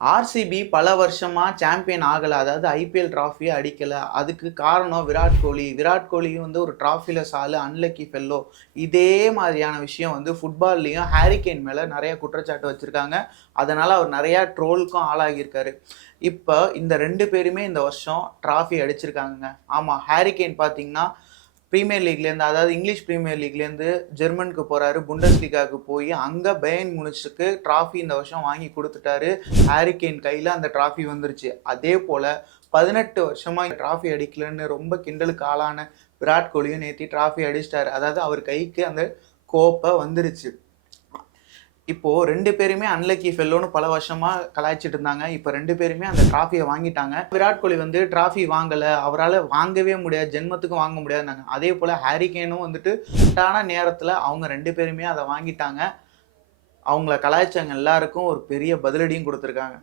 RCB பல வருஷமா champion ஆகல. அதாவது ஐபிஎல் டிராஃபியே அடிக்கல. அதுக்கு காரணம் விராட் கோலி. விராட் கோலியும் ஒரு டிராஃபிலெஸ் ஆளு, அன்லக்கி ஃபெல்லோ. இதே மாதிரியான விஷயம் ஃபுட்பால்லயும் ஹாரி கேன் மேல நெறைய குற்றச்சாட்டு வச்சிருக்காங்க. அதனால அவர் நெறைய ட்ரோலுக்கும் ஆளாகியிருக்காரு. இப்ப இந்த 2 பேருமே இந்த வருஷம் டிராஃபி அடிச்சிருக்காங்கங்க. ஆமா, ஹாரி கேன் பார்த்தீங்கன்னா பிரீமியர் லீக்லேருந்து, அதாவது இங்கிலீஷ் பிரீமியர் லீக்லேருந்து ஜெர்மனுக்கு போறாரு. புண்டஸ்லீகாவுக்கு போய் அங்க பயர்ன் முனிச்சுக்கு டிராஃபி இந்த வருஷம் வாங்கி கொடுத்துட்டாரு. ஹாரி கேன் கையில அந்த டிராஃபி வந்துருச்சு. அதே போல 18 வருஷமா டிராஃபி அடிக்கலன்னு ரொம்ப கிண்டலுக்கு ஆளான விராட் கோலியும் நேத்தி டிராஃபி அடிச்சிட்டாரு. அதாவது அவர் கைக்கு அந்த கோப்பை வந்துருச்சு. இப்போ 2 பேருமே அன்லக்கி ஃபெல்லோன்னு பல வருஷமா கலாய்ச்சிட்டு இருந்தாங்க. இப்போ 2 பேருமே அந்த டிராஃபியை வாங்கிட்டாங்க. விராட் கோலி டிராஃபி வாங்கல, அவரால் வாங்கவே முடியாது, ஜென்மத்துக்கும் வாங்க முடியாதுன்னாங்க. அதே போல ஹாரி கேனும் கரெக்டான நேரத்தில் அவங்க 2 பேருமே அதை வாங்கிட்டாங்க. அவங்கள கலாய்ச்சவங்க எல்லாருக்கும் ஒரு பெரிய பதிலடியும் கொடுத்துருக்காங்க.